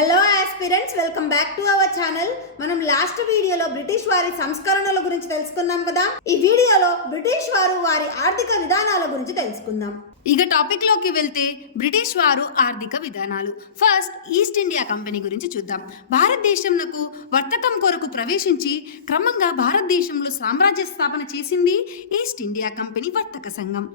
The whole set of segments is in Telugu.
Hello aspirants, welcome back to our channel. మనం లాస్ట్ వీడియోలో బ్రిటిష్ వారి సంస్కరణల గురించి తెలుసుకున్నాం కదా. ఈ వీడియోలో బ్రిటిష్ వారు వారి ఆర్థిక విధానాల గురించి తెలుసుకుందాం. ఇక టాపిక్ లోకి వెళ్తే బ్రిటిష్ వారు ఆర్థిక విధానాలు. ఫస్ట్ ఈస్ట్ ఇండియా కంపెనీ గురించి చూద్దాం. భారతదేశంకు వర్తకం కొరకు ప్రవేశించి క్రమంగా భారతదేశంలో సామ్రాజ్య స్థాపన చేసింది ఈస్ట్ ఇండియా కంపెనీ వర్తక సంఘం.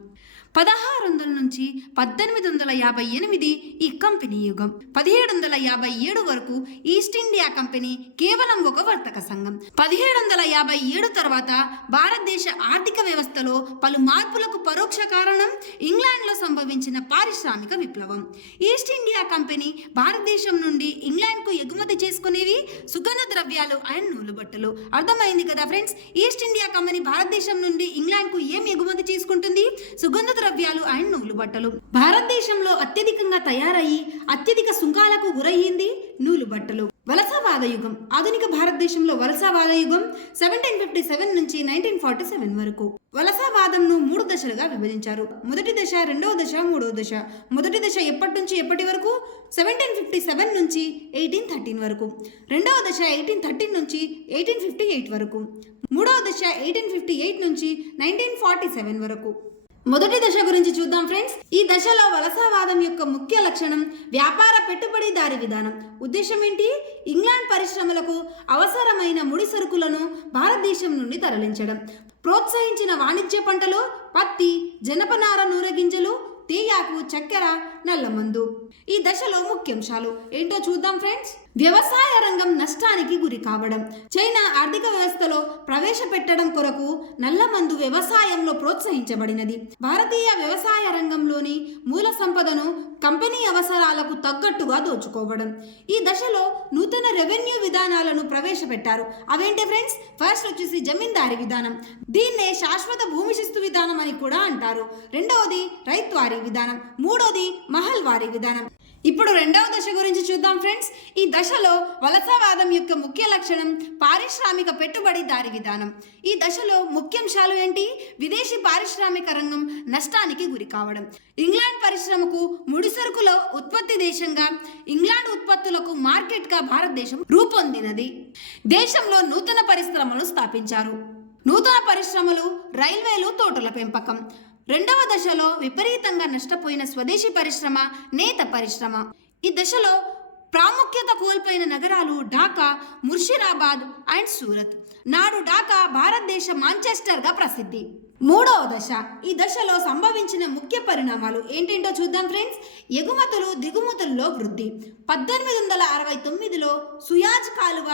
1600 నుంచి 1858 ఈ కంపెనీ యుగం. 1757 వరకు ఈస్ట్ ఇండియా కంపెనీ కేవలం ఒక వర్తక సంఘం. 1757 తర్వాత భారతదేశ ఆర్థిక వ్యవస్థలో పలు మార్పులకు పరోక్ష కారణం ఇంగ్లాండ్లో సంభవించిన పారిశ్రామిక విప్లవం. ఈస్ట్ ఇండియా కంపెనీ భారతదేశం నుండి ఇంగ్లాండ్కు ఎగుమతి చేసుకునేవి సుగంధ ద్రవ్యాలు అండ్ నూలు బట్టలు. అర్థమైంది కదా ఫ్రెండ్స్, ఈస్ట్ ఇండియా కంపెనీ భారతదేశం నుండి ఇంగ్లాండ్కు ఏం ఎగుమతి చేసుకుంటుంది? సుగంధ ద్రవ్యాలు అండ్ నూలు బట్టలు. భారతదేశంలో అత్యధికంగా తయారయ్యి అత్యధిక సుంకాలకు గురయ్యింది నూలు బట్టలు. వలసవాద యుగం. ఆధునిక భారతదేశంలో వలసవాద యుగం 1757 నుంచి 1947 వరకు. వలసవాదంను 3 దశలుగా విభజించారు. మొదటి దశ, రెండవ దశ, మూడవ దశ. మొదటి దశ ఎప్పటి నుంచి ఎప్పటి వరకు? 1757 నుంచి 1813 వరకు. రెండవ దశ 1813 నుంచి 1858 వరకు. మూడవ దశ 1858 నుంచి 1947 వరకు. మొదటి దశ గురించి చూద్దాం ఫ్రెండ్స్. ఈ దశలో వలసవాదం యొక్క ముఖ్య లక్షణం వ్యాపార పెట్టుబడిదారీ విధానం. ఉద్దేశం ఏంటి? ఇంగ్లాండ్ పరిశ్రమలకు అవసరమైన ముడి సరుకులను భారతదేశం నుండి తరలించడం. ప్రోత్సహించిన వాణిజ్య పంటలు పత్తి, జనపనార, నూరగింజలు, తేయాకు, చక్కెర, నల్లమందు. ఈ దశలో ముఖ్యాంశాలు ఏంటో చూద్దాం ఫ్రెండ్స్. వ్యవసాయ రంగం నష్టానికి గురి కావడం. చైనా ఆర్థిక వ్యవస్థలో ప్రవేశపెట్టడం కొరకు నల్లమందు వ్యవసాయంలో ప్రోత్సహించబడినది. భారతీయ వ్యవసాయ రంగంలోని మూల సంపదను కంపెనీ అవసరాలకు తగ్గట్టుగా దోచుకోవడం. ఈ దశలో నూతన రెవెన్యూ విధానాలను ప్రవేశపెట్టారు. అవేంటి ఫ్రెండ్స్? ఫస్ట్ వచ్చేసి జమీందారీ విధానం. దీన్నే శాశ్వత భూమి శిస్తు విధానం అని కూడా అంటారు. రెండవది రైత్వారీ విధానం. మూడవది మహల్వారీ విధానం. ఇప్పుడు రెండవ దశ గురించి చూద్దాం ఫ్రెండ్స్. ఈ దశలో వలసవాదం యొక్క ముఖ్య లక్షణం పారిశ్రామిక పెట్టుబడిదారీ విధానం. ఈ దశలో ముఖ్యాంశాలు ఏంటి? విదేశీ పారిశ్రామిక రంగం నష్టానికి గురి కావడం. ఇంగ్లాండ్ పరిశ్రమకు ముడిసరుకుల ఉత్పత్తి దేశంగా, ఇంగ్లాండ్ ఉత్పత్తులకు మార్కెట్గా భారతదేశం రూపొందినది. దేశంలో నూతన పరిశ్రమలు స్థాపించారు. నూతన పరిశ్రమలు రైల్వేలు, తోటల పెంపకం. రెండవ దశలో విపరీతంగా నష్టపోయిన స్వదేశీ పరిశ్రమ, నేత పరిశ్రమ. ఈ దశలో ప్రాముఖ్యత కోల్పోయిన నగరాలు ఢాకా, ముర్షిదాబాద్ అండ్ సూరత్. నాడు ఢాకా భారతదేశ మాంచెస్టర్గా ప్రసిద్ధి. మూడవ దశ. ఈ దశలో సంభవించిన ముఖ్య పరిణామాలు ఏంటేంటో చూద్దాం ఫ్రెండ్స్. ఎగుమతులు, దిగుమతుల్లో వృద్ధి. 1869లో సుయాజ్ కాలువ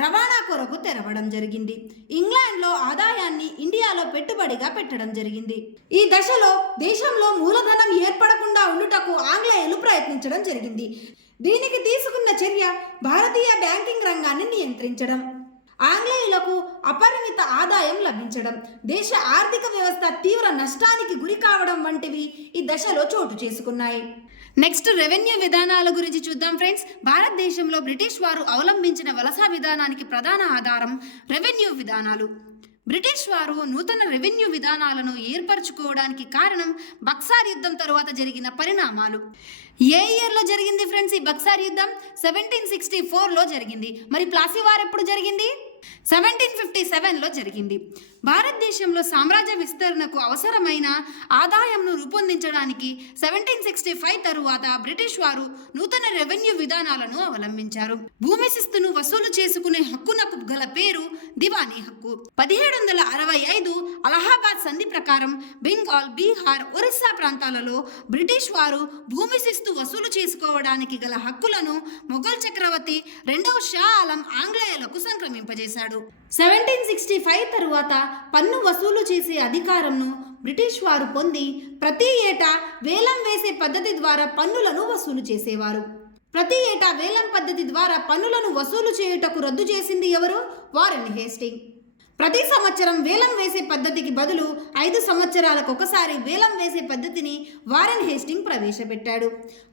రవాణా కొరకు తెరవడం జరిగింది. ఇంగ్లాండ్లో ఆదాయాన్ని ఇండియాలో పెట్టుబడిగా పెట్టడం జరిగింది. ఈ దశలో దేశంలో మూలధనం ఏర్పడకుండా ఉండుటకు ఆంగ్లేయులు ప్రయత్నించడం జరిగింది. దీనికి తీసుకున్న చర్య భారతీయ బ్యాంకింగ్ రంగాన్ని నియంత్రించడం. ఆంగ్లేయులకు అపరిమిత ఆదాయం లభించడం, దేశ ఆర్థిక వ్యవస్థ తీవ్ర నష్టానికి గురి కావడం వంటివి ఈ దశలో చోటు చేసుకున్నాయి. నెక్స్ట్ రెవెన్యూ విధానాల గురించి చూద్దాం ఫ్రెండ్స్. భారతదేశంలో బ్రిటిష్ వారు అవలంబించిన వలస విధానానికి ప్రధాన ఆధారం రెవెన్యూ విధానాలు. బ్రిటిష్ వారు నూతన రెవెన్యూ విధానాలను ఏర్పరచుకోవడానికి కారణం బక్సార్ యుద్ధం తరువాత జరిగిన పరిణామాలు. ఏ ఇయర్లో జరిగింది ఫ్రెండ్స్ ఈ బక్సార్ యుద్ధం? 1764లో జరిగింది. మరి ప్లాసీ వార్ ఎప్పుడు జరిగింది? 1757లో జరిగింది. భారతదేశంలో సామ్రాజ్య విస్తరణకు అవసరమైన ఆదాయంను రూపొందించడానికి 1765 తరువాత బ్రిటిష్ వారు నూతన రెవెన్యూ విధానాలను అవలంబించారు. భూమి శిస్తును వసూలు చేసుకునే హక్కునకు గల పేరు దివానీ హక్కు. 1765 అలహాబాద్ సంధి ప్రకారం బెంగాల్, బీహార్, ఒరిస్సా ప్రాంతాలలో బ్రిటిష్ వారు భూమి శిస్తు వసూలు చేసుకోవడానికి గల హక్కులను మొఘల్ చక్రవర్తి 2వ షా ఆలం ఆంగ్లేయులకు సంక్రమింపజేశాడు. 1765 తరువాత పన్ను వసూలు చేసే అధికారంను బ్రిటిష్ వారు పొంది ప్రతి ఏటా వేలం వేసే పద్ధతి ద్వారా పన్నులను వసూలు చేసేవారు. ప్రతి ఏటా వేలం పద్ధతి ద్వారా పన్నులను వసూలు చేయుటకు రద్దు చేసింది ఎవరు? Warren Hasting. ప్రతి సంవత్సరం వేలం వేసే పద్ధతికి బదులు 5 సంవత్సరాలకు ఒకసారి వేలం వేసే పద్ధతిని వారెన్ హేస్టింగ్ ప్రవేశపెట్టాడు.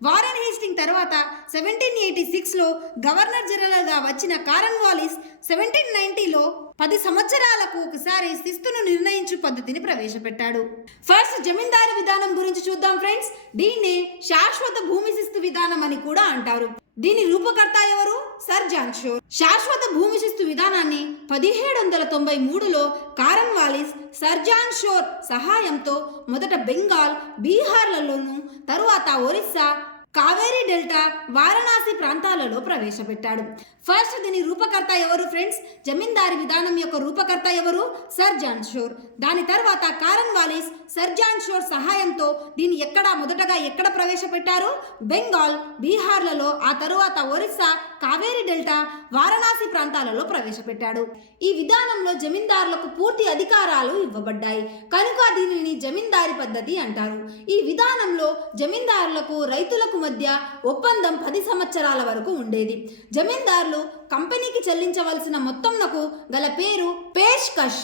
వారెన్ హేస్టింగ్ తర్వాత 1786లో గవర్నర్ జనరల్గా వచ్చిన కార్న్వాలిస్ 1790లో 10 సంవత్సరాలకు ఒకసారి శిస్తును నిర్ణయించు పద్ధతిని ప్రవేశపెట్టాడు. ఫస్ట్ జమీందారీ విధానం గురించి చూద్దాం ఫ్రెండ్స్. దీన్నే శాశ్వత భూమి శిస్తు విధానం అని కూడా అంటారు. దీని రూపకర్త ఎవరు? సర్ జాన్ షోర్. శాశ్వత భూమి శిస్తు విధానాన్ని 1793లో కారన్ వాలిస్, సర్ జాన్ షోర్ సహాయంతో మొదట బెంగాల్, బీహార్లలోను తరువాత ఒరిస్సా, కావేరీ డెల్టా, వారణాసి ప్రాంతాలలో ప్రవేశపెట్టాడు. ఫస్ట్ దీని రూపకర్త ఎవరు ఫ్రెండ్స్? జమీందారీ విధానం యొక్క రూపకర్త ఎవరు? సర్ జాన్ షోర్. దాని తర్వాత కారన్ వాలిస్, సర్ జాన్ షోర్ సహాయంతో దీన్ని మొదటగా ఎక్కడ ప్రవేశపెట్టారు? బెంగాల్, బీహార్లలో, ఆ తరువాత ఒరిస్సా, కావేరీ డెల్టా, వారణాసి ప్రాంతాలలో ప్రవేశపెట్టాడు. ఈ విధానంలో జమీందారులకు పూర్తి అధికారాలు ఇవ్వబడ్డాయి కనుక దీనిని జమీందారీ పద్ధతి అంటారు. ఈ విధానంలో జమీందారులకు రైతులకు మధ్య ఒప్పందం 10 సంవత్సరాల వరకు ఉండేది. జమీందారులు కంపెనీకి చెల్లించవలసిన మొత్తంనకు గల పేరు పేష్కష్.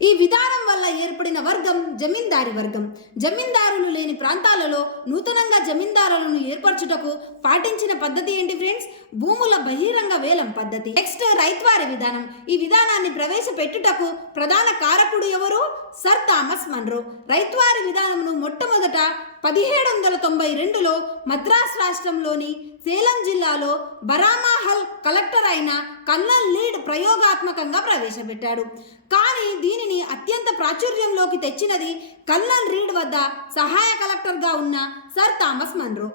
ఈ విధానం వల్ల ఏర్పడిన వర్గం జమీందారీ వర్గం. జమీందారులు లేని ప్రాంతాలలో నూతనంగా జమీందారులను ఏర్పరచుటకు పాటించిన పద్ధతి ఏంటి ఫ్రెండ్స్? భూముల బహిరంగ వేలం పద్ధతి. నెక్స్ట్ రైత్వారీ విధానం. ఈ విధానాన్ని ప్రవేశపెట్టుటకు ప్రధాన కారకుడు ఎవరు? Sir Thomas Munro. రైత్వారీ విధానంను మొట్టమొదట 1792లో మద్రాస్ రాష్ట్రంలోని సేలం జిల్లాలో బరామాహల్ కలెక్టర్ అయిన కల్నల్ లీడ్ ప్రయోగాత్మకంగా ప్రవేశపెట్టాడు. కానీ దీనిని అత్యంత ప్రాచుర్యంలోకి తెచ్చినది కల్నల్ రీడ్ వద్ద సహాయ కలెక్టర్గా ఉన్న సర్ థామస్ మన్రో.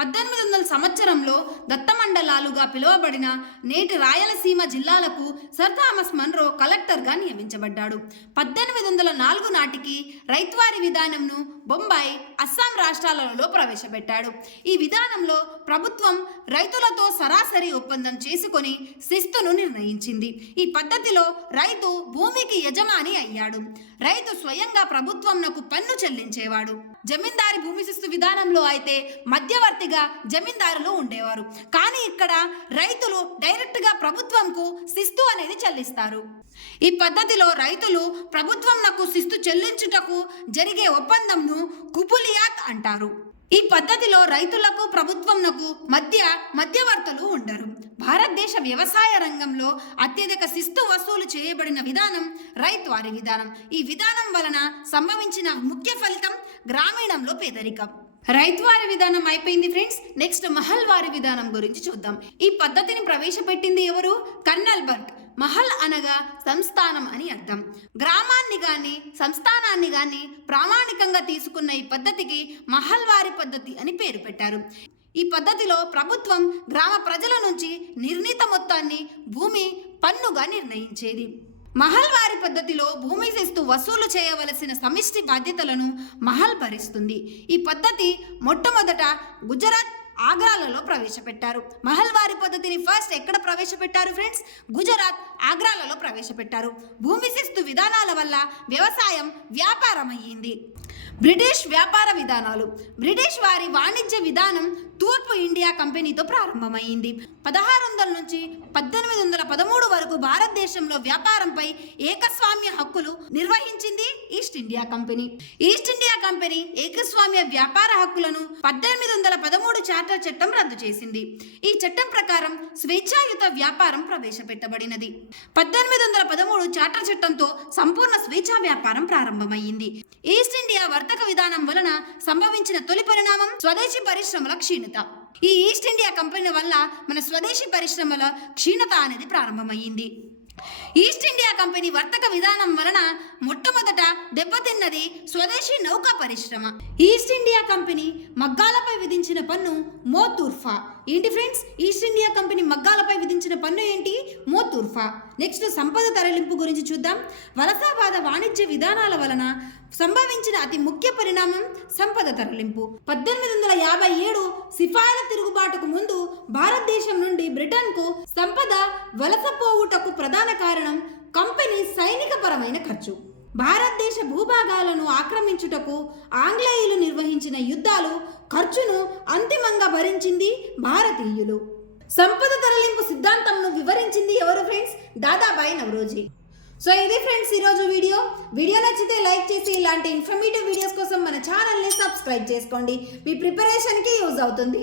1800 సంవత్సరంలో దత్తమండలాలుగా పిలువబడిన నేటి రాయలసీమ జిల్లాలకు సర్ థామస్ మన్రో కలెక్టర్గా నియమించబడ్డాడు. 1804 నాటికి రైత్వారీ విధానంను బొంబాయి, అస్సాం రాష్ట్రాలలో ప్రవేశపెట్టాడు. ఈ విధానంలో ప్రభుత్వం రైతులతో సరాసరి ఒప్పందం చేసుకొని శిస్తును నిర్ణయించింది. ఈ పద్ధతిలో రైతు భూమికి యజమాని అయ్యాడు. రైతు స్వయంగా ప్రభుత్వంనకు పన్ను చెల్లించేవాడు. జమీందారీ భూమి శిస్తు విధానంలో అయితే మధ్యవర్తిగా జమీందారులు ఉండేవారు. కానీ ఇక్కడ రైతులు డైరెక్ట్గా ప్రభుత్వంకు శిస్తు అనేది చెల్లిస్తారు. ఈ పద్ధతిలో రైతులు ప్రభుత్వంనకు శిస్తు చెల్లించుటకు జరిగే ఒప్పందంను కుబులియాత్ అంటారు. ఈ పద్ధతిలో రైతులకు ప్రభుత్వంనకు మధ్యవర్తులు ఉండరు. భారతదేశ వ్యవసాయ రంగంలో అత్యధిక శిస్తు వసూలు చేయబడిన విధానం రైత్వారీ విధానం. ఈ విధానం వలన సంభవించిన ముఖ్య ఫలితం గ్రామీణంలో పేదరికం. రైత్వారీ విధానం అయిపోయింది ఫ్రెండ్స్. నెక్స్ట్ మహల్వారీ విధానం గురించి చూద్దాం. ఈ పద్ధతిని ప్రవేశపెట్టింది ఎవరు? కర్నల్ బర్ట్. మహల్ అనగా సంస్థానం అని అర్థం. గ్రామాన్ని గాని సంస్థానాన్ని గాని ప్రామాణికంగా తీసుకున్న ఈ పద్ధతికి మహల్వారీ పద్ధతి అని పేరు పెట్టారు. ఈ పద్ధతిలో ప్రభుత్వం గ్రామ ప్రజల నుంచి నిర్ణీత మొత్తాన్ని భూమి పన్నుగా నిర్ణయించేది. మహల్వారీ పద్ధతిలో భూమి శిస్తు వసూలు చేయవలసిన సమిష్టి బాధ్యతలను మహల్ భరిస్తుంది. ఈ పద్ధతి మొట్టమొదట గుజరాత్, ఆగ్రాలలో ప్రవేశపెట్టారు. మహల్వారీ పద్ధతిని ఫస్ట్ ఎక్కడ ప్రవేశపెట్టారు ఫ్రెండ్స్? గుజరాత్, ఆగ్రాలలో ప్రవేశపెట్టారు. భూమి శిస్తు విధానాల వల్ల వ్యవసాయం వ్యాపారం అయ్యింది. బ్రిటిష్ వ్యాపార విధానాలు. బ్రిటిష్ వారి వాణిజ్య విధానం తూర్పు ఇండియా కంపెనీతో ప్రారంభమైంది. 1600 నుంచి 1813 వరకు భారతదేశంలో వ్యాపారంపై ఏకస్వామ్య హక్కులు నిర్వహించింది East India Company. East India Company ఏకస్వామ్య వ్యాపార హక్కులను 1813 చార్టర్ చట్టం రద్దు చేసింది. ఈ చట్టం ప్రకారం స్వేచ్ఛాయుత వ్యాపారం ప్రవేశపెట్టబడినది. 1813 చార్టర్ చట్టంతో సంపూర్ణ స్వేచ్ఛా వ్యాపారం ప్రారంభమైంది. ఈస్ట్ ఇండియా వర్తక విధానం వలన సంభవించిన తొలి పరిణామం స్వదేశీ పరిశ్రమల క్షీణత. ఈ ఈస్ట్ ఇండియా కంపెనీ వల్ల మన స్వదేశీ పరిశ్రమల క్షీణత అనేది ప్రారంభమైంది. ఈస్ట్ ఇండియా కంపెనీ వర్తక విధానం వలన మొట్టమొదట దెబ్బతిన్నది స్వదేశీ నౌకా పరిశ్రమ. ఈస్ట్ ఇండియా కంపెనీ మగ్గాలపై విధించిన పన్ను మోతూర్ఫా. ఏంటి ఫ్రెండ్స్? ఈస్ట్ ఇండియా కంపెనీ మగ్గాలపై విధించిన పన్ను ఏంటి? మోతూర్ఫా. నెక్స్ట్ సంపద తరలింపు గురించి చూద్దాం. వలసవాద వాణిజ్య విధానాల వలన సంభవించిన అతి ముఖ్య పరిణామం సంపద తరలింపు. 1857 సిపాయిల తిరుగుబాటుకు ముందు భారతదేశం నుండి బ్రిటన్కు సంపద వలసపోవుటకు ప్రధాన కారణం కంపెనీ సైనిక పరమైన ఖర్చు. భారతదేశ భూభాగాలను ఆక్రమించుటకు ఆంగ్లేయులు నిర్వహించిన యుద్ధాలు ఖర్చును అంతిమంగా భరించింది భారతీయులు. సంపద తరలింపు సిద్ధాంతంను వివరించింది ఎవరు ఫ్రెండ్స్? దాదాబాయి నవరోజీ. సో ఇది ఫ్రెండ్స్ ఈరోజు వీడియో నచ్చితే లైక్ చేసి ఇలాంటి ఇన్ఫర్మేటివ్ వీడియోస్ కోసం మన ఛానల్ని సబ్స్క్రైబ్ చేసుకోండి. మీ ప్రిపరేషన్కి యూజ్ అవుతుంది.